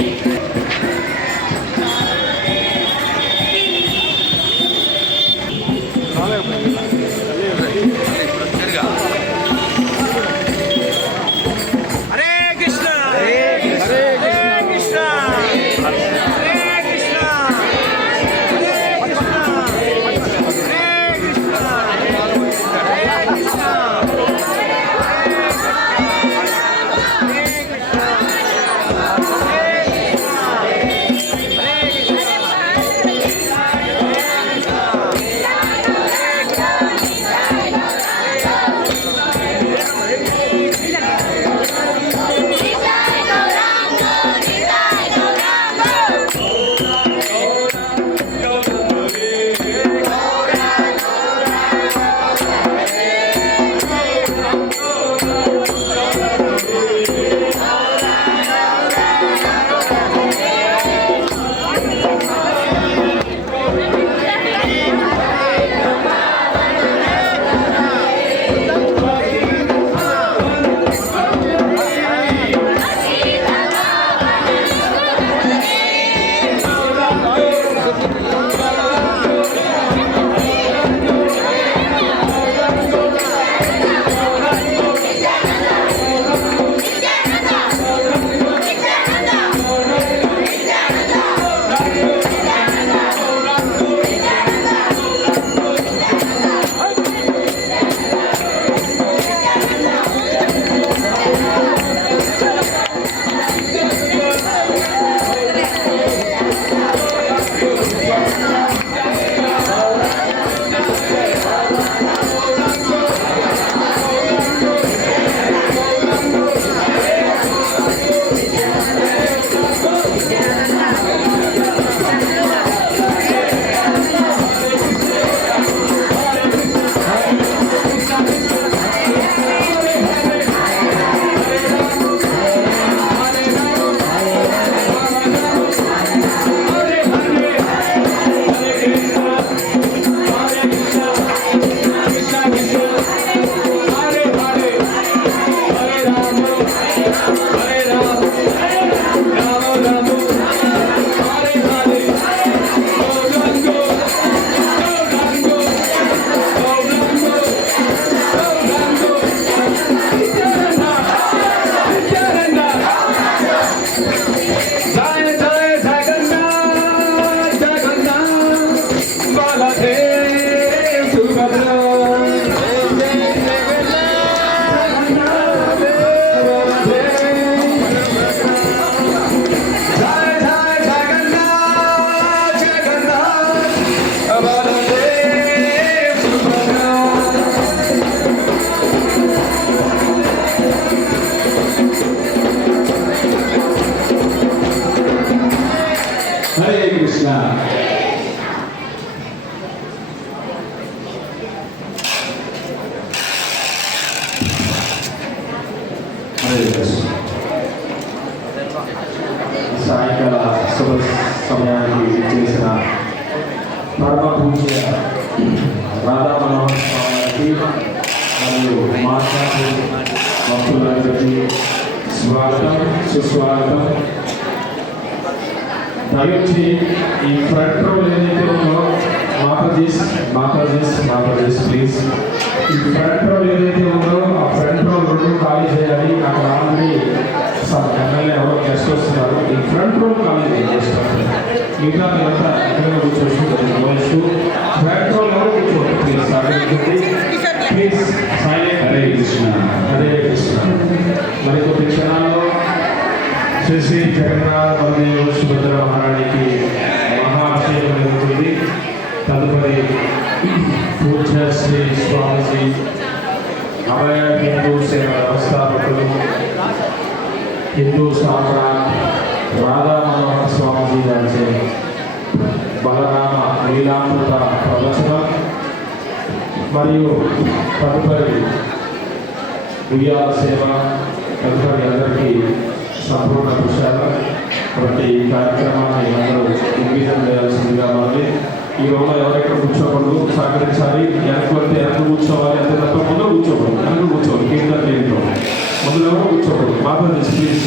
secret. Aí, Cristiano. మిగతా అంతా ఎక్కడ కూర్చోవచ్చు రోల్ ఎవరు కూర్చోవచ్చు ప్లీజ్ సైలెంట్ హరే కృష్ణ హరే కృష్ణ మరికొద్ది క్షణాల్లో శ్రీ జగన్నాథ బలదేవ సుభద్ర మహారాణికి మహాభిషేకం జరుగుతుంది. తదుపరి పూజ్య శ్రీ స్వామిజీ అభయ హిందూ సేవ వ్యవస్థాపకులు హిందూ సామ్రాట్ రాధా మనోహర్ స్వామిజీ గారి బలరామ లీలామృత ప్రవచనం మరియు తదుపరి ఉయ్యాల సేవ తదుపరి అందరికీ సంపూర్ణ పురుషాల కాబట్టి ఈ కార్యక్రమాన్ని అందరూ దిగ్విజయం చేయాల్సిందిగా మరి ఈ రోజు ఎవరెక్కడ కూర్చోకూడదు సహకరించాలి వెనక్కి వెళ్తే వెనక్కి కూర్చోవాలి అంతే తప్ప ముందు కూర్చోకూడదు వెనక్కి కూర్చోవాలి కీర్తన చేయడం ముందు ఎవరు కూర్చోకూడదు మాత్రం please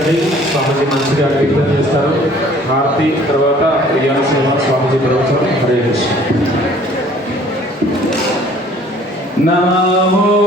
తండ్రి స్వామిజీ మంచిగా కీర్తన చేస్తారు. హారతి తర్వాత రియాన సినిమా స్వామిజీ ప్రభుత్వం హరే కృష్ణ. నమో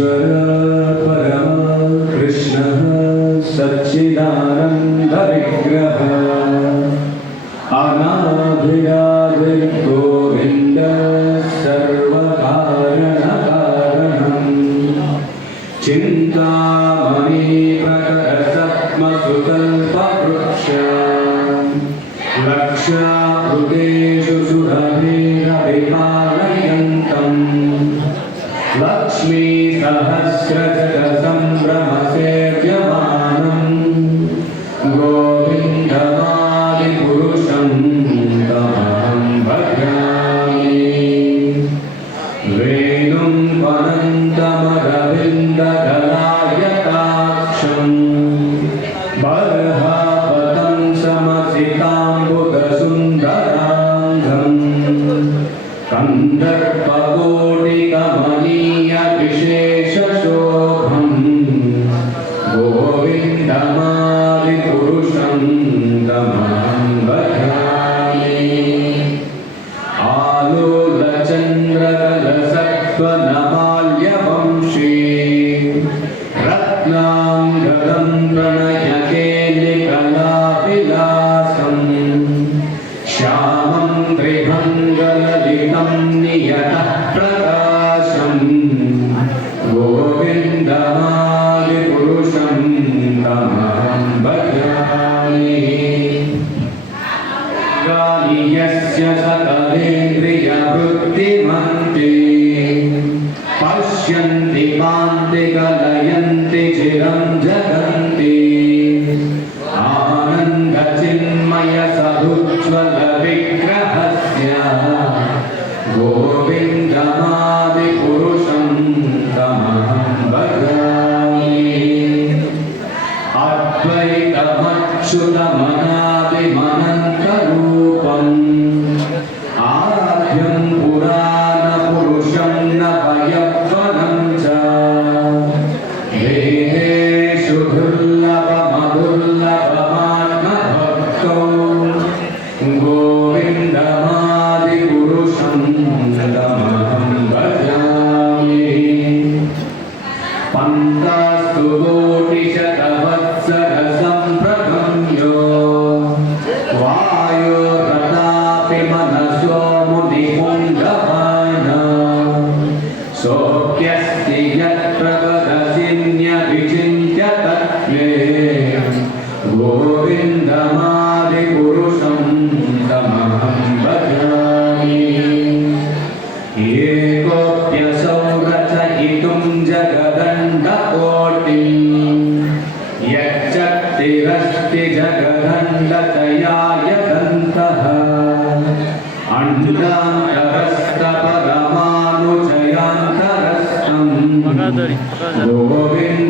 Shiva. తిరస్తి జగదండతయాయ దంతః అంజుదాంతరస్తపరమానుజయాంతరస్తం గోవింద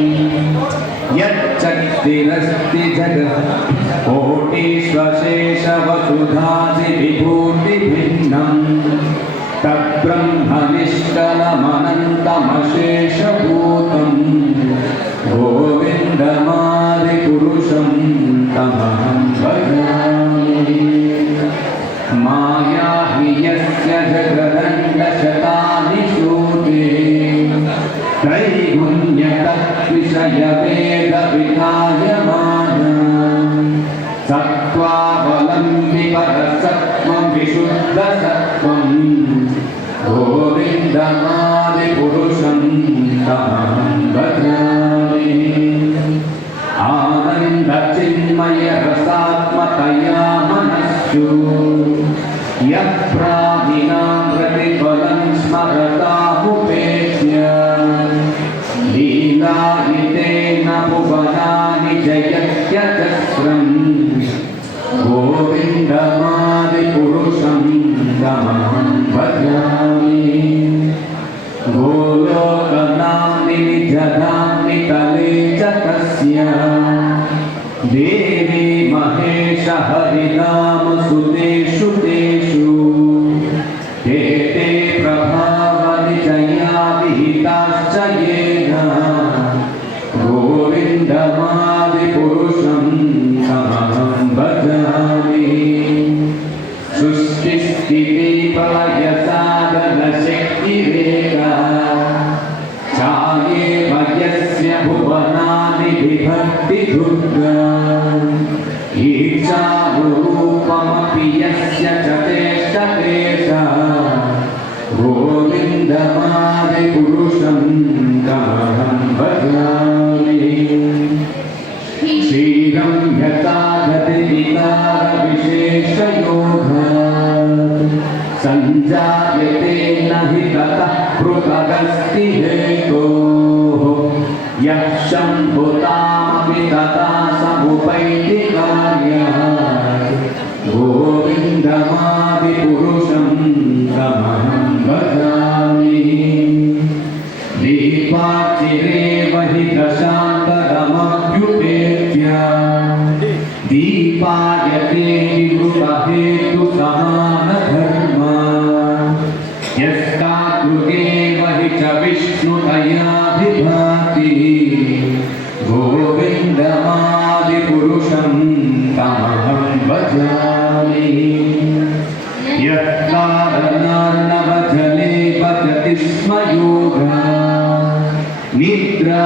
विनस्ति जगत् कोटिश्वशेषवसुधासि विभूतिभिन्नम् तद्ब्रह्मनिष्कलमनन्तमशेषभूतम् गोविन्दमादिपुरुषं तम 啊。गोविन्दमादिपुरुषं तमहं भजामि यः कारणार्णवजले पतति स्म योगा निद्रा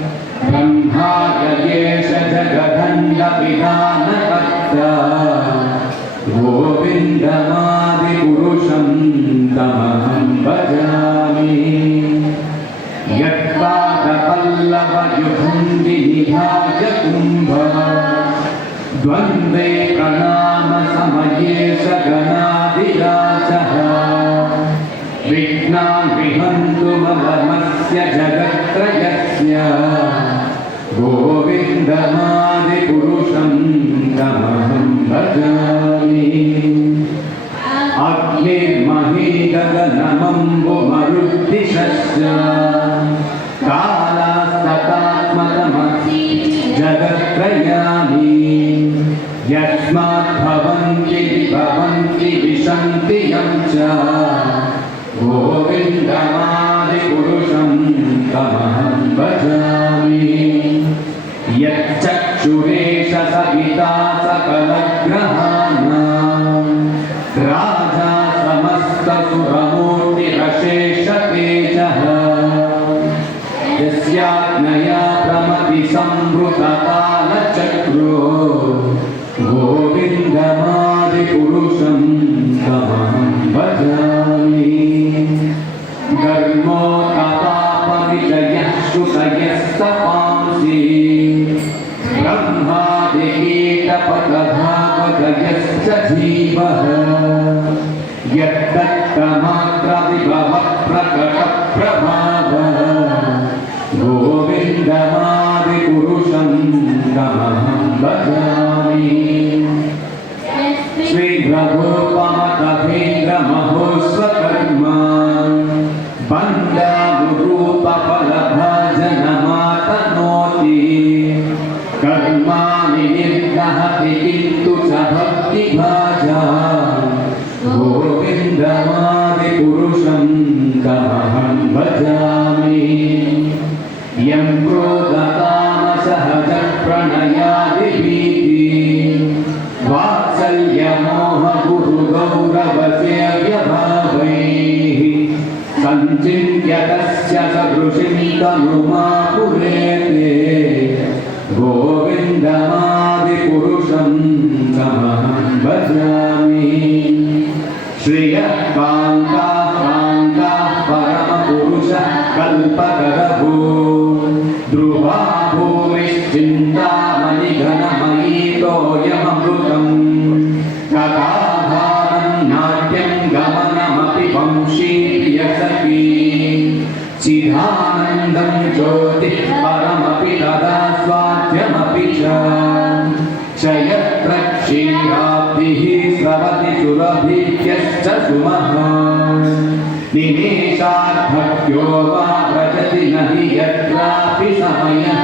कुम्भ। द्वन्द्वे प्रणामसमये स विघ्नां विहन्तु जगत्त्रयस्य। गोविन्दमादिपुरुषं तमहं भजामि। अग्निर्महीगगनमम्बुमरुद्दिशस्य जगत्रयानि यस्मात् भवन्ति भवन्ति विशन्ति यं च। गोविन्दमादिपुरुषं तमहं भजामि। यच्चक्षुरेश सविता सकलं संवृतकालचक्रो गोविन्दमादिपुरुषं तमहं भजामि धर्मोत्तापविजयः श्रुतयस्तपांसि ब्रह्मादिकीटपदधावदयश्च जीवः यत्तत्तमात्रविभवः प्रकटप्रभावः भजामि श्रीरघुपमतभेन्द्रमहोस्वकर्मा बन्धानुरूपफलभाजनमातनोति कर्माणि निर्दहति किन्तु च भक्तिभाजा चिदानन्दं ज्योतिः परमपि तदा स्वाद्यमपि च क्षयत्रक्षीराब्धिः स्रवति सुरभित्यश्च सुमः निमेषाद्भक्त्यो वा व्रजति न हि यत्रापि समयः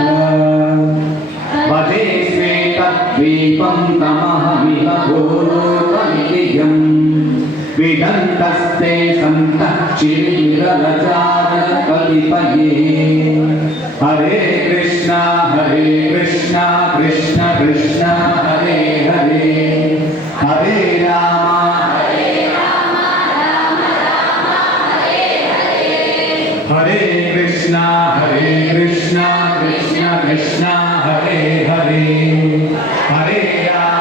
वदे श्वेतद्वीपं तमहमिह भूलोकमितियम् विदन्तस्ते सन्तः चिरिविरलचारकलिपये हरे कृष्णा हरे कृष्णा, कृष्ण कृष्ण, हरे हरे। हरे राम, हरे कृष्णा हरे कृष्णा, कृष्ण कृष्ण, हरे हरे। हरे राम।